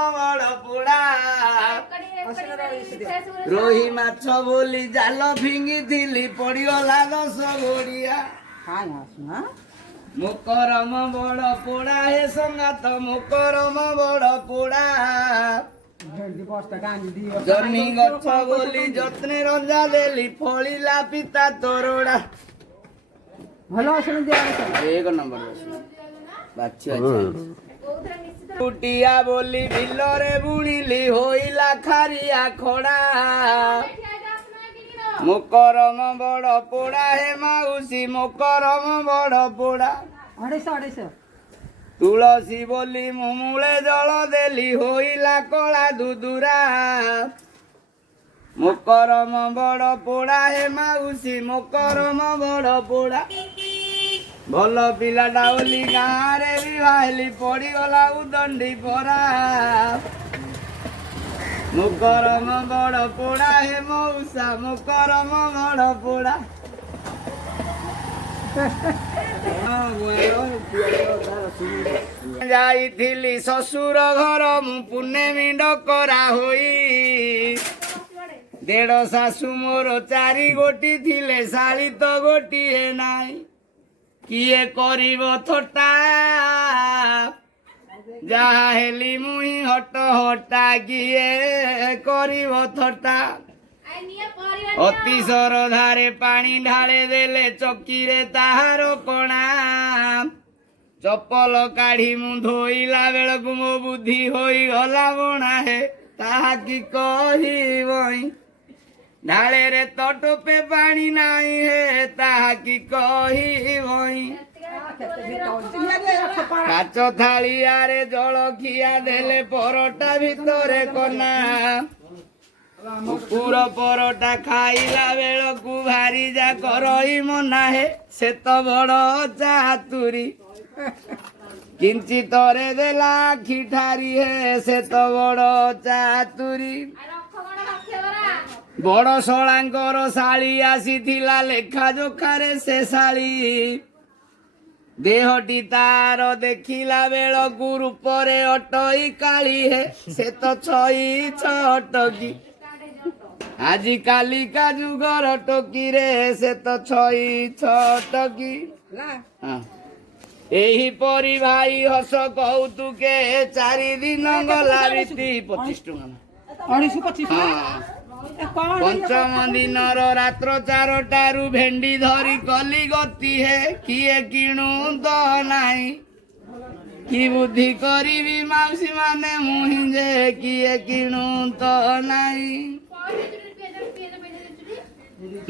ବଡ଼ ପୋଡ଼ା ରୋହି ମାଛ ବୋଲି ଜାଲ ଫିଙ୍ଗିଥିଲି ପଡ଼ିଗଲା 10 ଗୋଡ଼ିଆ ମୋକରମ ବଡ଼ ପୋଡ଼ା ହେ ସଙ୍ଗାତ ମୋକରମ ବଡ଼ ପୋଡ଼ା ଜହ୍ନି ଗଛ ବୋଲି ଯତ୍ନେ ରଞ୍ଜା ଦେଲି ଫଳିଲା ପିତା ତୋରଡ଼ା ଭଲ ଅଛନ୍ତି ଏକ ନମ୍ବର ବାଛି ଅଛି କୁଟିଆ ବୋଲି ବିଲରେ ବୁଣିଲି ହୋଇଲା ଖାରିଆ ଖଡ଼ା ମୋକରମ ବଡ଼ ପୋଡ଼ା ହେ ମାଉସୀ ମୋକରମ ବଡ଼ ପୋଡ଼ା 250 ତୁଳସୀ ବୋଲି ମୁଁ ମୂଳେ ଜଳ ଦେଲି ହୋଇଲା କଳା ଦୁଦୁରା ମୋକରମ ବଡ଼ ପୋଡ଼ା ହେ ମାଉସୀ ମୋକରମ ବଡ଼ ପୋଡ଼ା ଭଲ ପିଲାଟା ବୋଲି ଗାଁରେ ବି ବାହାରିଲି ପଡ଼ିଗଲା ଉଦଣ୍ଡି ପରା ମୋକରମ ବଡ଼ ପୋଡ଼ା ହେ ମଉସା ମୋକରମ ବଡ଼ ପୋଡ଼ା ଯାଇଥିଲି ଶ୍ୱଶୁର ଘର ମୁଁ ପୂର୍ଣ୍ଣମୀ ଡକରା ହୋଇ ଦେଢ଼ ଶାଶୁ ମୋର 4 ଗୋଟି ଥିଲେ ଶାଳୀ ତ ଗୋଟିଏ ନାଇଁ କିଏ କରିବ ଥଟ୍ଟା ଯାହା ହେଲି ମୁହିଁ ହଟ ହଟା କିଏ କରିବ ଥଟ୍ଟା ଅତି ସରଧାରେ ପାଣି ଢାଳି ଦେଲେ ଚକିରେ ତାହାର କଣା ଚପଲ କାଢି ମୁଁ ଧୋଇଲା ବେଳକୁ ମୋ ବୁଦ୍ଧି ହୋଇଗଲା ବଣା ହେ ତାହା କି କହିବଇ ଢାଳେରେ ତ ଟୋପେ ପାଣି ନାହିଁ ହେ ତାହା କି କହିବଇ କାଚ ଥାଳିଆରେ ଜଳଖିଆ ଦେଲେ ପରଟା ଭିତରେ କନା କୁକୁର ପରଟା ଖାଇଲା ବେଳକୁ ଭାରି ଯାକ ରହି ମନା ହେ ସେ ତ ବଡ଼ ଚାତୁରୀ କିଞ୍ଚିତରେ ଦେଲା ଆଖି ଠାରି ହେ ସେ ତ ବଡ଼ ଚାତୁରୀ ବଡ଼ ଶଳାଙ୍କର ଶାଳୀ ଆସିଥିଲା ଲେଖା ଜୋଖାରେ ସେ ଶାଳୀ ଦେହଟି ତାର ଦେଖିଲା ବେଳକୁ ରୂପରେ ଅଟଇ କାଳି ହେ ସେ ତ ଛଇ ଛଟକି ଆଜି କାଲିକା ଯୁଗର ଟୋକିରେ ସେ ତ ଛଇ ଛଟକି ଏହିପରି ଭାଇ ହସ କହୁତୁକେ 4 ଦିନ ଗଲା ରୀତି 25 ଟଙ୍କା 225 ପଞ୍ଚମ ଦିନର ରାତ୍ର 4ଟାରୁ ଭେଣ୍ଡି ଧରି କଲି ଗତି ହେ କିଏ କିଣୁ ତ ନାହିଁ କି ବୁଦ୍ଧି କରିବି ମାଉସୀ ମାନେ ମୁହିଁ ଯେ କିଏ କିଣୁ ତ ନାହିଁ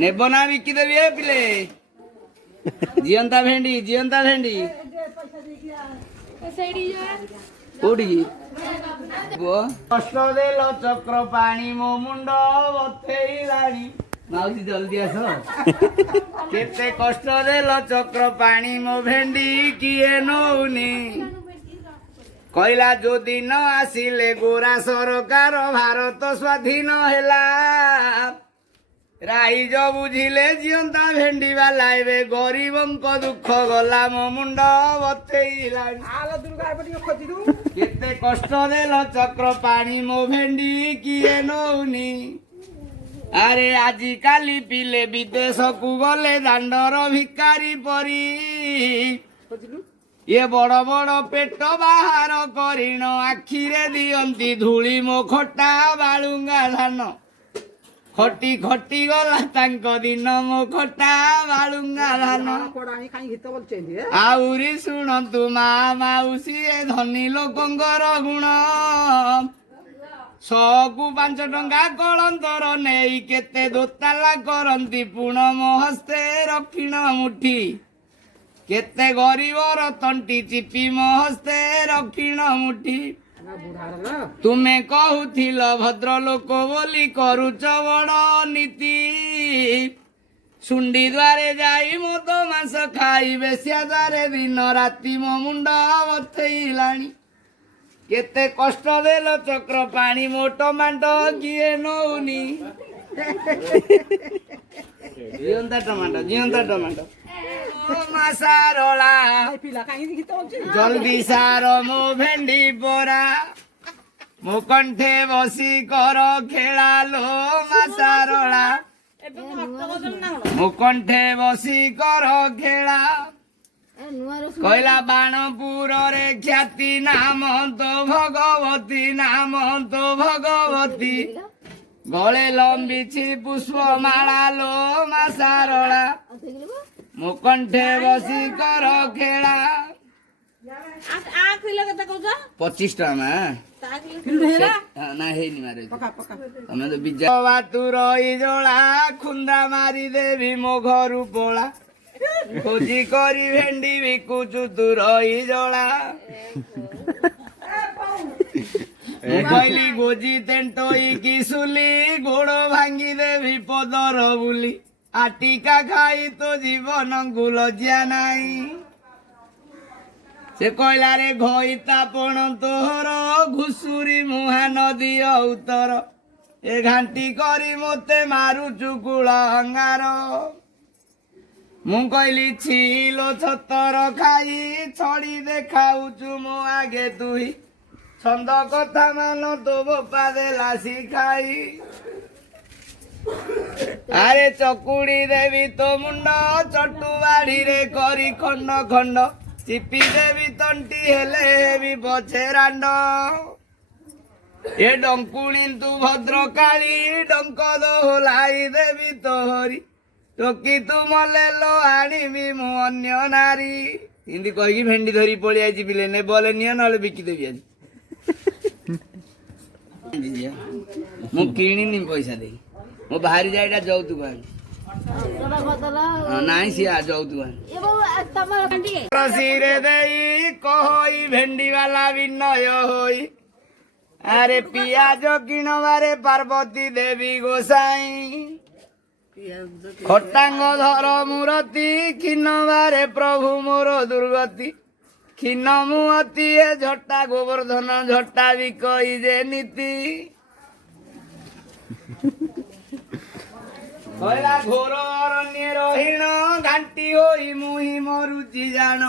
ନେବ ନା ବିକିଦେବି ଏ ପିଲେ ଜିଅନ୍ତା ଭେଣ୍ଡି କୋଉଠିକି କଷ୍ଟ ଦେଲ ଚକ୍ର ପାଣି ମୋ ମୁଣ୍ଡ ବଥେଇଲାଣି ମାଉସୀ ଜଲ୍ଦି ଆସ କେତେ କଷ୍ଟ ଦେଲ ଚକ୍ର ପାଣି ମୋ ଭେଣ୍ଡି କିଏ ନଉନି କହିଲା ଯଦି ନ ଆସିଲେ ଗୋରା ସରକାର ଭାରତ ସ୍ୱାଧୀନ ହେଲା ରାଇଜ ବୁଝିଲେ ଜିଅନ୍ତା ଭେଣ୍ଡି ବାଲା ଏବେ ଗରିବଙ୍କ ଦୁଃଖ ଗଲା ମୋ ମୁଣ୍ଡ ବଥେଇଲାଣି କେତେ କଷ୍ଟ ଦେଲ ଚକ୍ର ପାଣି ମୋ ଭେଣ୍ଡି କିଏ ନଉନି ଆରେ ଆଜି କାଲି ପିଲେ ବିଦେଶକୁ ଗଲେ ଦାଣ୍ଡର ଭିକାରୀ ପରି ଏ ବଡ଼ ବଡ଼ ପେଟ ବାହାର କରିଣ ଆଖିରେ ଦିଅନ୍ତି ଧୂଳି ମୋ ଖଟା ବାଳୁଙ୍ଗା ଧାନ ଖଟି ଖଟି ଗଲା ତାଙ୍କ ଦିନ ମୋ ଖଟା ବାଳୁଙ୍ଗା ଧାନ ଆହୁରି ଶୁଣନ୍ତୁ ମା ମାଉସୀ ଏ ଧନୀ ଲୋକଙ୍କର ଗୁଣ 100କୁ 5 ଟଙ୍କା କଳନ୍ତର ନେଇ କେତେ ଦୋତାଲା କରନ୍ତି ପୁଣ ମୋ ହସ୍ତେ ରଖିଣ ମୁଠି କେତେ ଗରିବର ତଣ୍ଟି ଚିପି ମୋ ହସ୍ତେ ରଖିଣ ମୁଠି ତୁମେ କହୁଥିଲ ଭଦ୍ର ଲୋକ ବୋଲି କରୁଛ ବଡ଼ ନୀତି ସୁଣ୍ଡି ଦ୍ୱାରେ ଯାଇ ମଦ ମାଂସ ଖାଇ ବେଶ୍ୟା ଦ୍ୱାରେ ଦିନ ରାତି ମୋ ମୁଣ୍ଡ ବଥେଇଲାଣି କେତେ କଷ୍ଟ ଦେଲ ଚକ୍ର ପାଣି ମୋ ଟମାଟୋ କିଏ ନଉନି ଜିଅନ୍ତା ଟମାଟୋ ସାରଳା ଜଲ୍ଦି ସାର ମୋ ଭେଣ୍ଡି ବରା ମୋ କଣ୍ଠେ ବସି କର ଖେଳା ଲୋ ମା ସାରଳା ମୋ କଣ୍ଠେ ବସି କର ଖେଳା କହିଲା ବାଣପୁରରେ ଖ୍ୟାତି ନାମ ତ ଭଗବତୀ ନାମ ତ ଭଗବତୀ ଗଳେ ଲମ୍ବିଛି ପୁଷ୍ପମାଳା ଲୋ ମା ସାରଳା ମୋ କଣ୍ଠେ ବସି କର ଖେଳା 25 ଟଙ୍କା ମା ନା ହେଇନି ମାରେ ତମେ ତ ବିଜା ତୁ ରହି ଜଳା ଖୁନ୍ଦା ମାରିଦେବି ମୋ ଘରୁ ପଳା ଖୋଜି କରି ଭେଣ୍ଡି ବିକୁଛୁ ତୁ ରହି ଜଳା ମୁଁ କହିଲି ଗୋଜି ତେଣ୍ଟୋଇକି ସୁଲି ଗୋଡ଼ ଭାଙ୍ଗିଦେବି ପଦର ବୁଲି ଆଟିକା ଖାଇ ତୋ ଜୀବନକୁ ଲଜ୍ଜା ନାହିଁ ସେ କହିଲାରେ ଘଇତା ପଣ ତୋହର ଘୁଷୁରୀ ମୁହାଁ ନଦୀ ଉତ୍ତର ଏ ଘାଣ୍ଟି କରି ମତେ ମାରୁଚୁ କୁଳ ଅଙ୍ଗାର ମୁଁ କହିଲି ଛିଲୋ ଛତର ଖାଇ ଛଡ଼ି ଦେଖାଉଛୁ ମୋ ଆଗେ ତୁହି ଛନ୍ଦ କଥା ମାନ ତୋ ବୋପା ଦେଲା ଶିଖାଇ ଆରେ ଚକୁଡ଼ି ଦେବି ତୋ ମୁଣ୍ଡ ଚଟୁ ବାଡ଼ିରେ କରି ଖଣ୍ଡ ଖଣ୍ଡ ଚିପି ଦେବି ତଣ୍ଟି ହେଲେ ହେବି ପଛେ ରାଣ୍ଡ ଏ ଡଙ୍କୁଣି ତୁ ଭଦ୍ରକାଳୀ ଡଙ୍କ ଦୋହଲାଇ ଦେବି ତୋହରି ଟୋକି ତୁ ମଲେ ଲୋ ଆଣିବି ମୁଁ ଅନ୍ୟ ନାରୀ ଏମିତି କହିକି ଭେଣ୍ଡି ଧରି ପଳେଇ ଆଇଛି ପିଲେ ନେ ବଲେ ନିଅ ନହେଲେ ବିକିଦେବି ଆଜି ମୁଁ କିଣିନି ପଇସା ଦେଇ ମୁଁ ବାହାରି ଯାଏ ଏଇଟା ଯୌତୁକ ଆଣି ନାଇଁ ସିଏ ଯୌତୁକ ରସିରେ ଦେଇ କହଇ ଭେଣ୍ଡି ବାଲା ବିନୟ ହୋଇ ଆରେ ପିଆଜ କିଣବାରେ ପାର୍ବତୀ ଦେବୀ ଗୋସାଇଁ ଖଟାଙ୍ଗ ଧର ମୂରତି କ୍ଷୀଣବାରେ ପ୍ରଭୁ ମୋର ଦୁର୍ଗତି କ୍ଷୀଣ ମୁଅତି ଏ ଝଟା ଗୋବର୍ଦ୍ଧନ ଝଟା ବି କହି ଯେ ନୀତି କହିଲା ଘୋର ଅରଣ୍ୟ ରହିଣ ଘାଣ୍ଟି ହୋଇ ମୁହିଁ ମରୁଚି ଜାଣ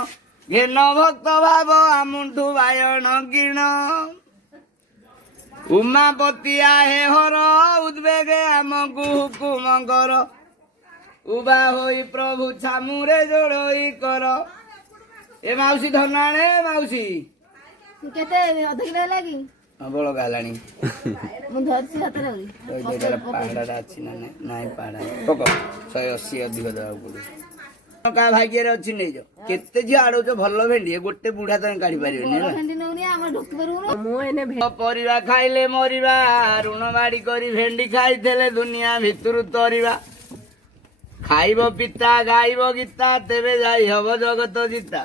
ଘେନ ଭକ୍ତ ଭାବ ଆମୁଠୁ ବାୟଣ କିଣ ଉମାପତି ଆହେ ହର ଉଦ୍ବେଗେ ଆମକୁ ହୁକୁମ କର ଉଭା ହୋଇ ପ୍ରଭୁ ଛାମୁରେ ଯୋଡ଼ଇ କର ଏ ମାଉସୀ ଧନ ଆଣେ ମାଉସୀ କେତେ ଅଧ କିଲୋ ହେଲା କି ବଳକା ହେଲାଣି ମୁଁ ଧରିଛି ହାତରେ ପାହାଡ଼ଟା ଅଛି ନା ନାଇଁ ପାହାଡ଼ ପକ 180 ଅଧିକ ଦେବାକୁ ପଡିବ କାହା ଭାଗ୍ୟରେ ଅଛି ନେଇଯାଅ କେତେ ଝିଅ ଆଡଉଛ ଭଲ ଭେଣ୍ଡି ଗୋଟେ ବୁଢା ତମେ କାଢି ପାରିବନି ପରିବା ଖାଇଲେ ମରିବା ଋଣ ବାଡି କରି ଭେଣ୍ଡି ଖାଇଥିଲେ ଦୁନିଆ ଭିତରୁ ତରିବା ଖାଇବ ପିତା ଗାଇବ ଗୀତା ତେବେ ଯାଇ ହବ ଜଗତ ଜିତା